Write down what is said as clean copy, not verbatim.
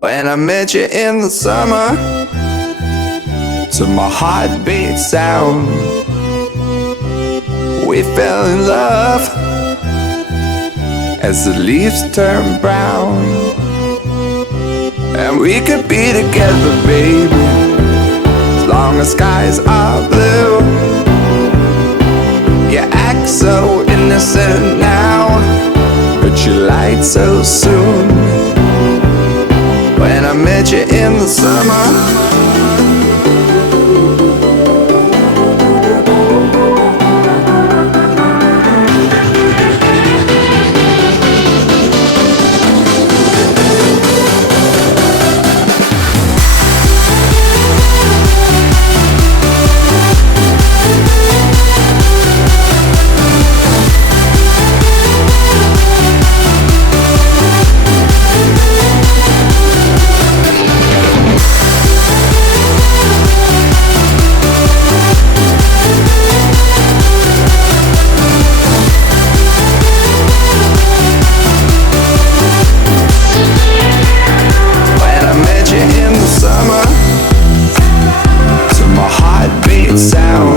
When I met you in the summer, to my heartbeat sound, we fell in love as the leaves turn brown. And we could be together, baby, as long as skies are blue. You act so innocent now, but you lied so soon. When I met you in the summer, sound